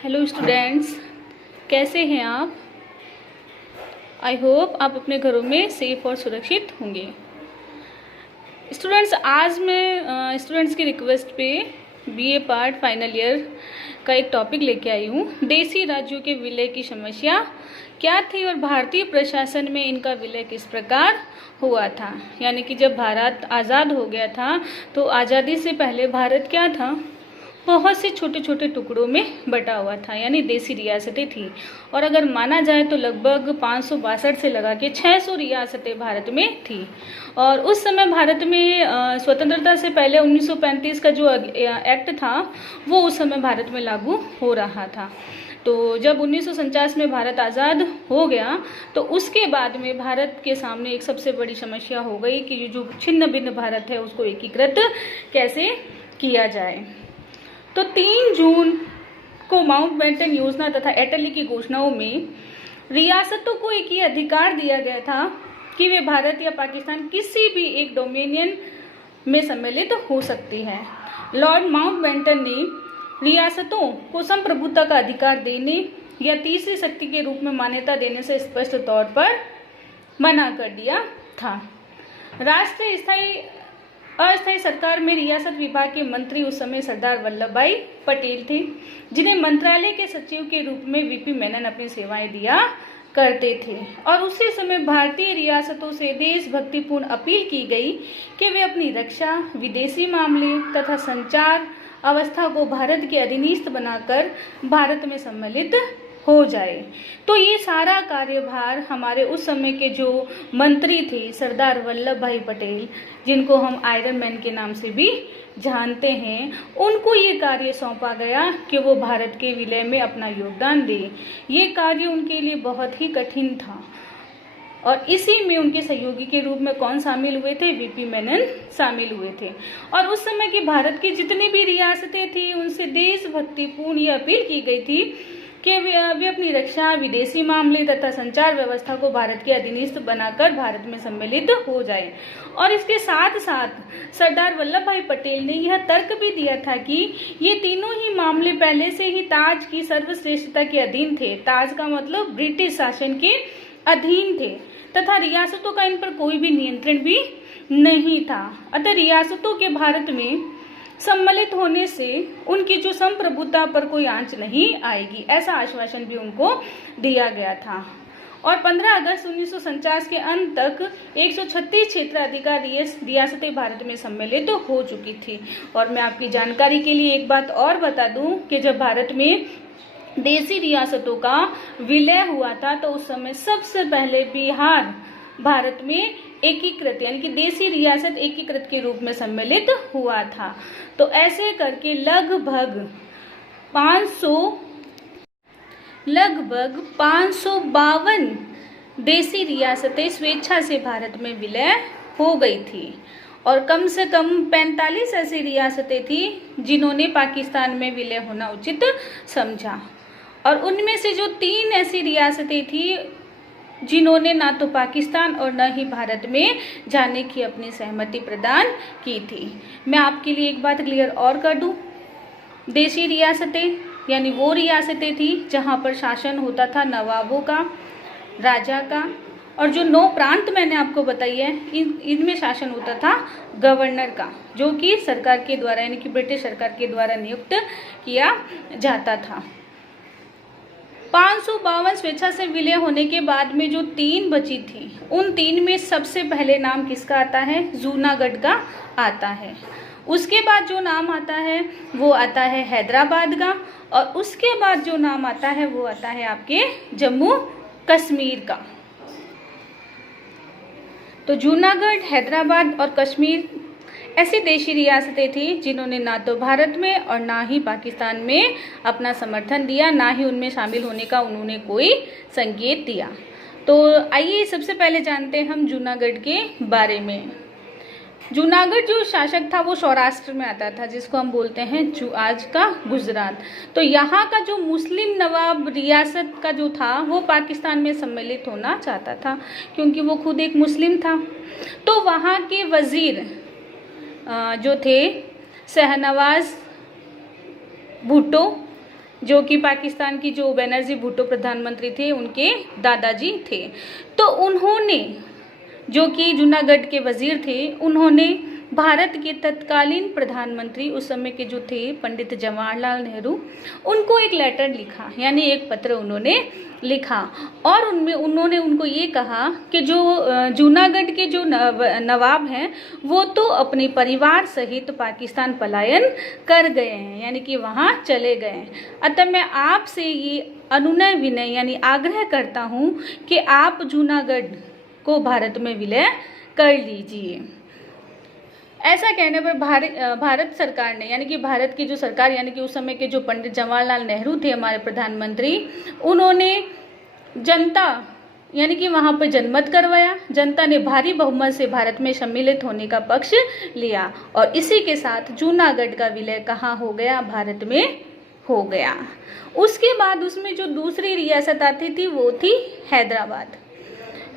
Hello students, कैसे हैं आप? आई होप आप अपने घरों में सेफ और सुरक्षित होंगे। स्टूडेंट्स, आज मैं स्टूडेंट्स की रिक्वेस्ट पे बीए पार्ट फाइनल ईयर का एक टॉपिक लेके आई हूँ। देसी राज्यों के विलय की समस्या क्या थी और भारतीय प्रशासन में इनका विलय किस प्रकार हुआ था। यानी कि जब भारत आज़ाद हो गया था तो आज़ादी से पहले भारत क्या था, बहुत से छोटे छोटे टुकड़ों में बटा हुआ था, यानी देसी रियासतें थी। और अगर माना जाए तो लगभग 562 से लगा के 600 रियासतें भारत में थी। और उस समय भारत में स्वतंत्रता से पहले 1935 का जो एक्ट था वो उस समय भारत में लागू हो रहा था। तो जब 1949 में भारत आज़ाद हो गया तो उसके बाद में भारत के सामने एक सबसे बड़ी समस्या हो गई कि जो छिन्न भिन्न भारत है उसको एकीकृत कैसे किया जाए। तो 3 जून को माउंटबेटन योजना तथा एटली की घोषणाओं में रियासतों को एक ही अधिकार दिया गया था कि वे भारत या पाकिस्तान किसी भी एक डोमिनियन में सम्मिलित हो सकती है। लॉर्ड माउंटबेटन ने रियासतों को संप्रभुता का अधिकार देने या तीसरी शक्ति के रूप में मान्यता देने से स्पष्ट तौर पर मना कर दिया था। राष्ट्रीय अस्थायी सरकार में रियासत विभाग के मंत्री उस समय सरदार वल्लभ भाई पटेल थे, जिन्हें मंत्रालय के सचिव के रूप में वीपी मेनन अपनी सेवाएं दिया करते थे। और उसी समय भारतीय रियासतों से देशभक्तिपूर्ण अपील की गई कि वे अपनी रक्षा, विदेशी मामले तथा संचार अवस्था को भारत के अधीनस्थ बनाकर भारत में सम्मिलित हो जाए। तो ये सारा कार्यभार हमारे उस समय के जो मंत्री थे सरदार वल्लभ भाई पटेल, जिनको हम आयरन मैन के नाम से भी जानते हैं, उनको ये कार्य सौंपा गया कि वो भारत के विलय में अपना योगदान दे। ये कार्य उनके लिए बहुत ही कठिन था और इसी में उनके सहयोगी के रूप में कौन शामिल हुए थे? वीपी मेनन शामिल हुए थे। और उस समय की भारत की जितनी भी रियासतें थी उनसे देशभक्तिपूर्ण ये अपील की गई थी कि वे अपनी रक्षा, विदेशी मामले तथा संचार व्यवस्था को भारत के अधीनस्थ बनाकर भारत में सम्मिलित हो जाए। और इसके साथ साथ सरदार वल्लभ भाई पटेल ने यह तर्क भी दिया था कि ये तीनों ही मामले पहले से ही ताज की सर्वश्रेष्ठता के अधीन थे। ताज का मतलब ब्रिटिश शासन के अधीन थे तथा रियासतों का इन पर कोई भी नियंत्रण भी नहीं था। अतः रियासतों के भारत में सम्मिलित होने से उनकी जो संप्रभुता पर कोई आंच नहीं आएगी, ऐसा आश्वासन भी उनको दिया गया था। और 15 अगस्त 1949 के अंत तक 136 क्षेत्राधिकार रियासतें भारत में सम्मिलित हो चुकी थी। और मैं आपकी जानकारी के लिए एक बात और बता दूं कि जब भारत में देसी रियासतों का विलय हुआ था तो उस समय सबसे पहले बिहार भारत में एकीकृत यानी कि देसी रियासत एकीकृत के रूप में सम्मिलित हुआ था। तो ऐसे करके लगभग 552 देसी रियासतें स्वेच्छा से भारत में विलय हो गई थी और कम से कम 45 ऐसी रियासतें थी जिन्होंने पाकिस्तान में विलय होना उचित समझा। और उनमें से जो 3 ऐसी रियासतें थी जिन्होंने ना तो पाकिस्तान और न ही भारत में जाने की अपनी सहमति प्रदान की थी। मैं आपके लिए एक बात क्लियर और कर दूं, देशी रियासतें यानी वो रियासतें थी जहां पर शासन होता था नवाबों का, राजा का, और जो 9 प्रांत मैंने आपको बताई है इनमें शासन होता था गवर्नर का, जो कि सरकार के द्वारा यानी कि ब्रिटिश सरकार के द्वारा नियुक्त किया जाता था। 552 स्वेच्छा से विलय होने के बाद में जो 3 बची थी उन 3 में सबसे पहले नाम किसका आता है? जूनागढ़ का आता है। उसके बाद जो नाम आता है वो आता है हैदराबाद का, और उसके बाद जो नाम आता है वो आता है आपके जम्मू कश्मीर का। तो जूनागढ़, हैदराबाद और कश्मीर ऐसी देशी रियासतें थी जिन्होंने ना तो भारत में और ना ही पाकिस्तान में अपना समर्थन दिया, ना ही उनमें शामिल होने का उन्होंने कोई संकेत दिया। तो आइए सबसे पहले जानते हैं हम जूनागढ़ के बारे में। जूनागढ़ जो शासक था वो सौराष्ट्र में आता था, जिसको हम बोलते हैं जो आज का गुजरात। तो यहाँ का जो मुस्लिम नवाब रियासत का जो था वो पाकिस्तान में सम्मिलित होना चाहता था क्योंकि वो खुद एक मुस्लिम था। तो वहाँ के वजीर जो थे शहनवाज भुट्टो, जो कि पाकिस्तान की जो बनर्जी भुट्टो प्रधानमंत्री थे उनके दादाजी थे। तो उन्होंने, जो कि जूनागढ़ के वजीर थे, उन्होंने भारत के तत्कालीन प्रधानमंत्री उस समय के जो थे पंडित जवाहरलाल नेहरू, उनको एक लेटर लिखा, यानी एक पत्र उन्होंने लिखा और उनमें उन्होंने उनको ये कहा कि जो जूनागढ़ के जो नवाब हैं वो तो अपने परिवार सहित पाकिस्तान पलायन कर गए हैं, यानी कि वहाँ चले गए हैं। अतः मैं आपसे ये अनुनय विनय यानी आग्रह करता हूँ कि आप जूनागढ़ को भारत में विलय कर लीजिए। ऐसा कहने पर भारत सरकार ने, यानी कि भारत की जो सरकार, यानी कि उस समय के जो पंडित जवाहरलाल नेहरू थे हमारे प्रधानमंत्री, उन्होंने जनता यानी कि वहाँ पर जनमत करवाया। जनता ने भारी बहुमत से भारत में सम्मिलित होने का पक्ष लिया और इसी के साथ जूनागढ़ का विलय कहाँ हो गया? भारत में हो गया। उसके बाद उसमें जो दूसरी रियासत आती थी वो थी हैदराबाद।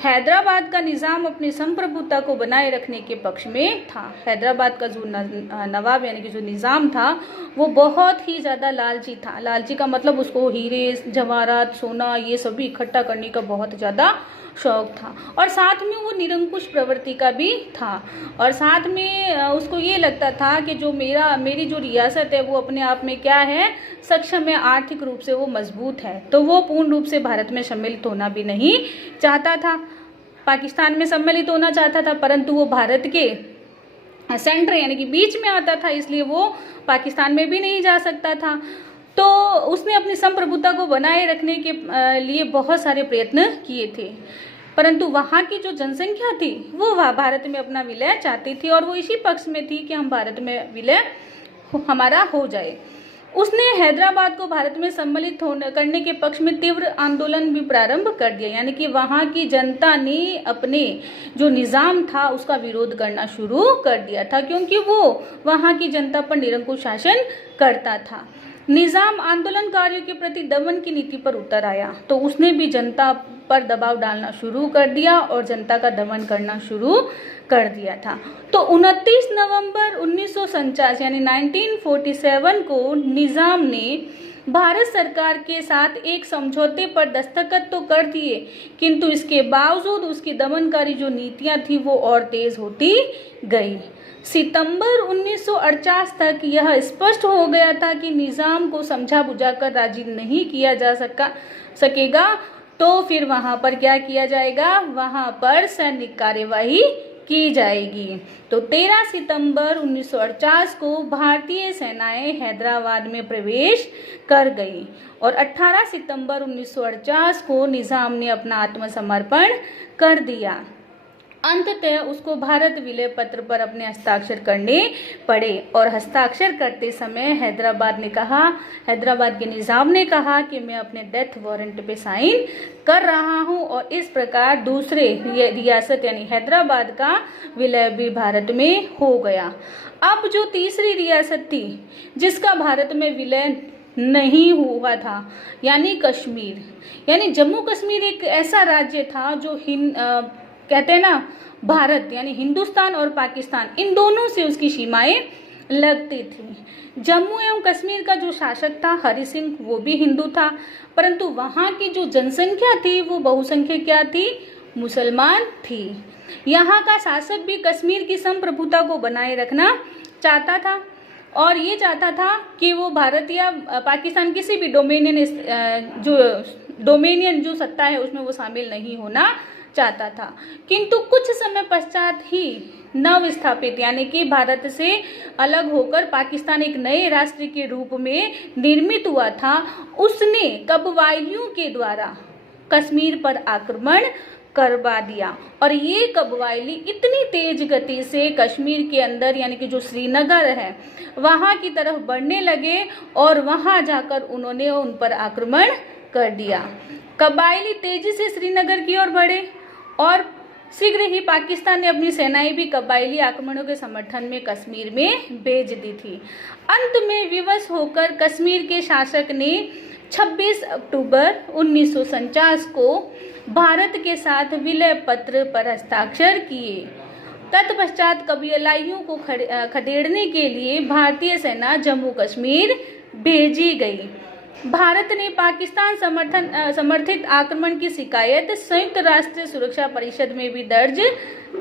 हैदराबाद का निज़ाम अपनी संप्रभुता को बनाए रखने के पक्ष में था। हैदराबाद का जो नवाब यानी कि जो निज़ाम था वो बहुत ही ज़्यादा लालची था। लालची का मतलब उसको हीरे जवाहरात सोना ये सभी इकट्ठा करने का बहुत ज़्यादा शौक था और साथ में वो निरंकुश प्रवृत्ति का भी था और साथ में उसको ये लगता था कि जो मेरी जो रियासत है वो अपने आप में क्या है? सक्षम है, आर्थिक रूप से वो मजबूत है। तो वो पूर्ण रूप से भारत में सम्मिलित होना भी नहीं चाहता था, पाकिस्तान में सम्मिलित होना चाहता था, परंतु वो भारत के सेंटर यानी कि बीच में आता था, इसलिए वो पाकिस्तान में भी नहीं जा सकता था। तो उसने अपनी संप्रभुता को बनाए रखने के लिए बहुत सारे प्रयत्न किए थे, परंतु वहाँ की जो जनसंख्या थी वो भारत में अपना विलय चाहती थी और वो इसी पक्ष में थी कि हम भारत में विलय हमारा हो जाए। उसने हैदराबाद को भारत में सम्मिलित करने के पक्ष में तीव्र आंदोलन भी प्रारंभ कर दिया, यानी कि वहाँ की जनता ने अपने जो निज़ाम था उसका विरोध करना शुरू कर दिया था, क्योंकि वो वहाँ की जनता पर निरंकुश शासन करता था। निज़ाम आंदोलनकारियों के प्रति दमन की नीति पर उतर आया, तो उसने भी जनता पर दबाव डालना शुरू कर दिया और जनता का दमन करना शुरू कर दिया था। तो 29 नवंबर 1949 यानी 1947 को निज़ाम ने भारत सरकार के साथ एक समझौते पर दस्तखत तो कर दिए, किंतु इसके बावजूद उसकी दमनकारी जो नीतियां थी वो और तेज होती गई। सितंबर 1948 तक यह स्पष्ट हो गया था कि निज़ाम को समझा बुझाकर राजी नहीं किया जा सकेगा, तो फिर वहां पर क्या किया जाएगा? वहां पर सैन्य कार्यवाही की जाएगी। तो 13 सितंबर 1948 को भारतीय सेनाएं हैदराबाद में प्रवेश कर गई और 18 सितंबर 1948 को निज़ाम ने अपना आत्मसमर्पण कर दिया। अंततः उसको भारत विलय पत्र पर अपने हस्ताक्षर करने पड़े और हस्ताक्षर करते समय हैदराबाद के निज़ाम ने कहा कि मैं अपने डेथ वारंट पे साइन कर रहा हूं और इस प्रकार दूसरे रियासत यानी हैदराबाद का विलय भी भारत में हो गया। अब जो तीसरी रियासत थी जिसका भारत में विलय नहीं हुआ था यानी कश्मीर, यानी जम्मू कश्मीर एक ऐसा राज्य था जो कहते हैं ना, भारत यानी हिंदुस्तान और पाकिस्तान इन दोनों से उसकी सीमाएं लगती थी। जम्मू एवं कश्मीर का जो शासक था हरि सिंह वो भी हिंदू था, परंतु वहाँ की जो जनसंख्या थी वो बहुसंख्यक क्या थी? मुसलमान थी। यहाँ का शासक भी कश्मीर की संप्रभुता को बनाए रखना चाहता था और ये चाहता था कि वो भारत या पाकिस्तान किसी भी डोमेनियन जो सत्ता है उसमें वो शामिल नहीं होना चाहता था। किंतु कुछ समय पश्चात ही नव स्थापित यानी कि भारत से अलग होकर पाकिस्तान एक नए राष्ट्र के रूप में निर्मित हुआ था, उसने कबायलियों के द्वारा कश्मीर पर आक्रमण करवा दिया और ये कबायली इतनी तेज गति से कश्मीर के अंदर यानी कि जो श्रीनगर है वहाँ की तरफ बढ़ने लगे और वहाँ जाकर उन्होंने उन पर आक्रमण कर दिया। कबायली तेजी से श्रीनगर की ओर बढ़े और शीघ्र ही पाकिस्तान ने अपनी सेनाएं भी कबायली आक्रमणों के समर्थन में कश्मीर में भेज दी थी। अंत में विवश होकर कश्मीर के शासक ने 26 अक्टूबर 1949 को भारत के साथ विलय पत्र पर हस्ताक्षर किए। तत्पश्चात कबायलियों को खदेड़ने के लिए भारतीय सेना जम्मू कश्मीर भेजी गई। भारत ने पाकिस्तान समर्थित आक्रमण की शिकायत संयुक्त राष्ट्र सुरक्षा परिषद में भी दर्ज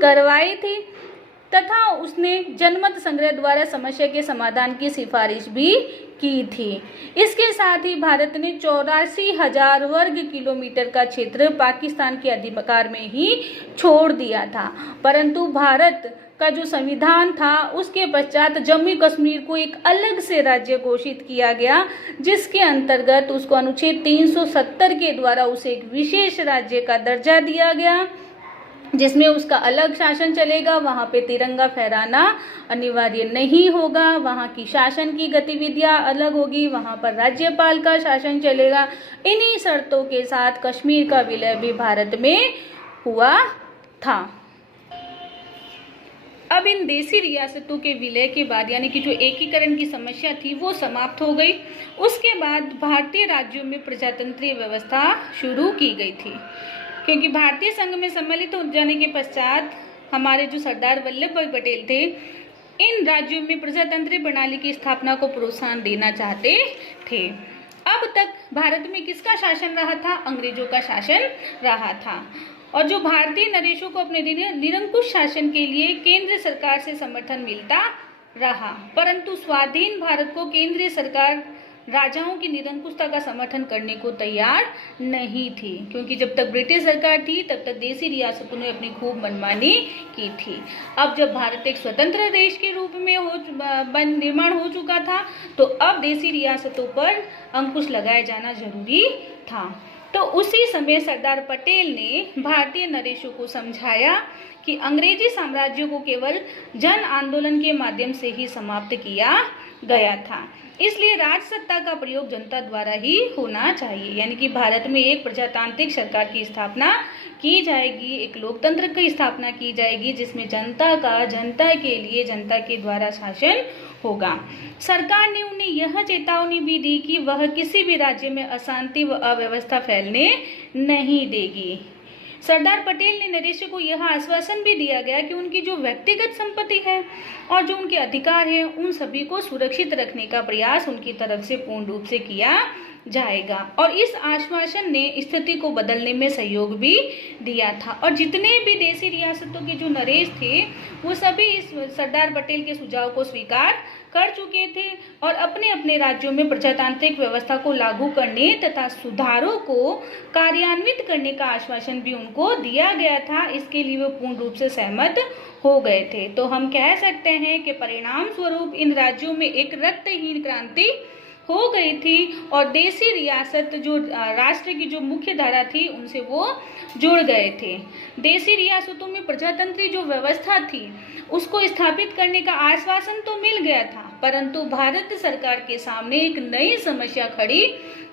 करवाई थी तथा उसने जनमत संग्रह द्वारा समस्या के समाधान की सिफारिश भी की थी। इसके साथ ही भारत ने 84,000 वर्ग किलोमीटर का क्षेत्र पाकिस्तान के अधिकार में ही छोड़ दिया था, परंतु भारत का जो संविधान था उसके पश्चात जम्मू कश्मीर को एक अलग से राज्य घोषित किया गया, जिसके अंतर्गत उसको अनुच्छेद 370 के द्वारा उसे एक विशेष राज्य का दर्जा दिया गया, जिसमें उसका अलग शासन चलेगा। वहाँ पे तिरंगा फहराना अनिवार्य नहीं होगा, वहाँ की शासन की गतिविधियाँ अलग होगी, वहाँ पर राज्यपाल का शासन चलेगा। इन्हीं शर्तों के साथ कश्मीर का विलय भी भारत में हुआ था। अब इन देशी रियासतों के विलय के बाद यानी कि जो एकीकरण की समस्या थी वो समाप्त हो गई। उसके बाद भारतीय राज्यों में प्रजातंत्रीय व्यवस्था शुरू की गई थी, क्योंकि भारतीय संघ में सम्मिलित हो जाने के पश्चात हमारे जो सरदार वल्लभ भाई पटेल थे इन राज्यों में प्रजातंत्रीय प्रणाली की स्थापना को प्रोत्साहन देना चाहते थे। अब तक भारत में किसका शासन रहा था? अंग्रेजों का शासन रहा था, और जो भारतीय नरेशों को अपने निरंकुश शासन के लिए केंद्र सरकार से समर्थन मिलता रहा, परंतु स्वाधीन भारत को केंद्रीय सरकार राजाओं की निरंकुशता का समर्थन करने को तैयार नहीं थी, क्योंकि जब तक ब्रिटिश सरकार थी तब तक देशी रियासतों ने अपनी खूब मनमानी की थी। अब जब भारत एक स्वतंत्र देश के रूप में निर्माण हो चुका था, तो अब देशी रियासतों पर अंकुश लगाया जाना जरूरी था। तो उसी समय सरदार पटेल ने भारतीय नरेशों को समझाया कि अंग्रेजी साम्राज्य को केवल जन आंदोलन के माध्यम से ही समाप्त किया गया था, इसलिए राज सत्ता का प्रयोग जनता द्वारा ही होना चाहिए। यानी कि भारत में एक प्रजातांत्रिक सरकार की स्थापना की जाएगी, एक लोकतंत्र की स्थापना की जाएगी, जिसमें जनता के लिए जनता के द्वारा शासन होगा। सरकार ने उन्हें यह चेतावनी भी दी कि वह किसी भी राज्य में अशांति व अव्यवस्था फैलने नहीं देगी। सरदार पटेल ने नरेशों को यह आश्वासन भी दिया गया कि उनकी जो व्यक्तिगत संपत्ति है और जो उनके अधिकार हैं उन सभी को सुरक्षित रखने का प्रयास उनकी तरफ से पूर्ण रूप से किया जाएगा, और इस आश्वासन ने स्थिति को बदलने में सहयोग भी दिया था। और जितने भी देशी रियासतों के जो नरेश थे वो सभी इस सरदार पटेल के सुझाव को स्वीकार कर चुके थे और अपने अपने राज्यों में प्रजातांत्रिक व्यवस्था को लागू करने तथा सुधारों को कार्यान्वित करने का आश्वासन भी उनको दिया गया था। इसके लिए वो पूर्ण रूप से सहमत हो गए थे। तो हम कह सकते हैं कि परिणाम स्वरूप इन राज्यों में एक रक्तहीन क्रांति हो गई थी और देशी रियासत जो राष्ट्र की जो मुख्य धारा थी उनसे वो जुड़ गए थे। देशी रियासतों में प्रजातंत्री जो व्यवस्था थी उसको स्थापित करने का आश्वासन तो मिल गया था, परंतु भारत सरकार के सामने एक नई समस्या खड़ी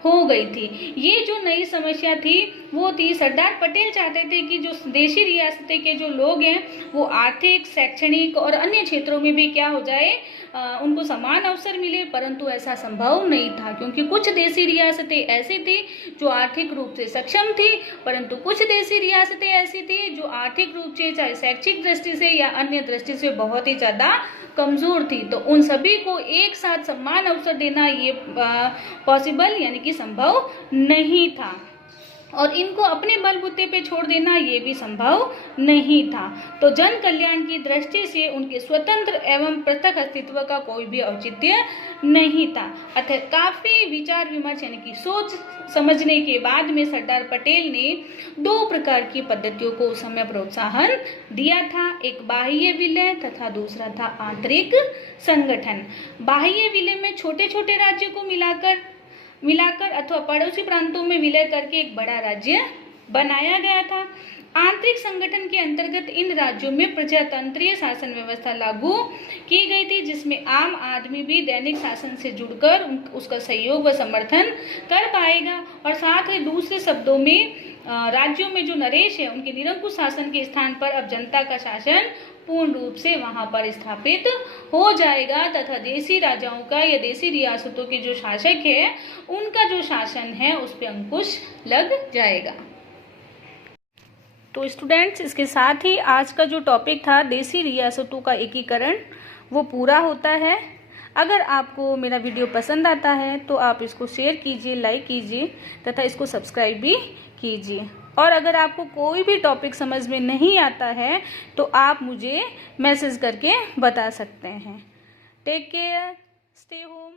हो गई थी। ये जो नई समस्या थी वो थी सरदार पटेल चाहते थे कि जो देशी रियासतें के जो लोग हैं वो आर्थिक, शैक्षणिक और अन्य क्षेत्रों में भी क्या हो जाए, उनको समान अवसर मिले, परंतु ऐसा संभव नहीं था, क्योंकि कुछ देशी रियासतें ऐसी थी जो आर्थिक रूप से सक्षम थी, परंतु कुछ देशी रियासतें ऐसी थी जो आर्थिक रूप से चाहे शैक्षिक दृष्टि से या अन्य दृष्टि से बहुत ही ज़्यादा कमज़ोर थी। तो उन सभी को एक साथ समान अवसर देना ये पॉसिबल यानी कि संभव नहीं था, और इनको अपने बलबूते पे छोड़ देना ये भी संभव नहीं था। तो जन कल्याण की दृष्टि से उनके स्वतंत्र एवं पृथक अस्तित्व का कोई भी औचित्य नहीं था। अतः काफी विचार विमर्श यानी कि सोच समझने के बाद में सरदार पटेल ने दो प्रकार की पद्धतियों को उस समय प्रोत्साहन दिया था, एक बाह्य विलय तथा दूसरा था आंतरिक संगठन। बाह्य विलय में छोटे छोटे राज्यों को मिलाकर अथवा पड़ोसी प्रांतों में विलय करके एक बड़ा राज्य बनाया गया था। आंतरिक संगठन के अंतर्गत इन राज्यों में प्रजातंत्रीय शासन व्यवस्था लागू की गई थी, जिसमें आम आदमी भी दैनिक शासन से जुड़कर उसका सहयोग व समर्थन कर पाएगा, और साथ ही दूसरे शब्दों में राज्यों में जो नरेश है उनके निरंकुश शासन के स्थान पर अब जनता का शासन पूर्ण रूप से वहां पर स्थापित हो जाएगा, तथा देशी राजाओं का या देशी रियासतों के जो शासक है उनका जो शासन है उस पर अंकुश लग जाएगा। तो स्टूडेंट्स, इसके साथ ही आज का जो टॉपिक था देशी रियासतों का एकीकरण वो पूरा होता है। अगर आपको मेरा वीडियो पसंद आता है तो आप इसको शेयर कीजिए, लाइक कीजिए तथा इसको सब्सक्राइब भी कीजिए। और अगर आपको कोई भी टॉपिक समझ में नहीं आता है तो आप मुझे मैसेज करके बता सकते हैं। Take care, stay home.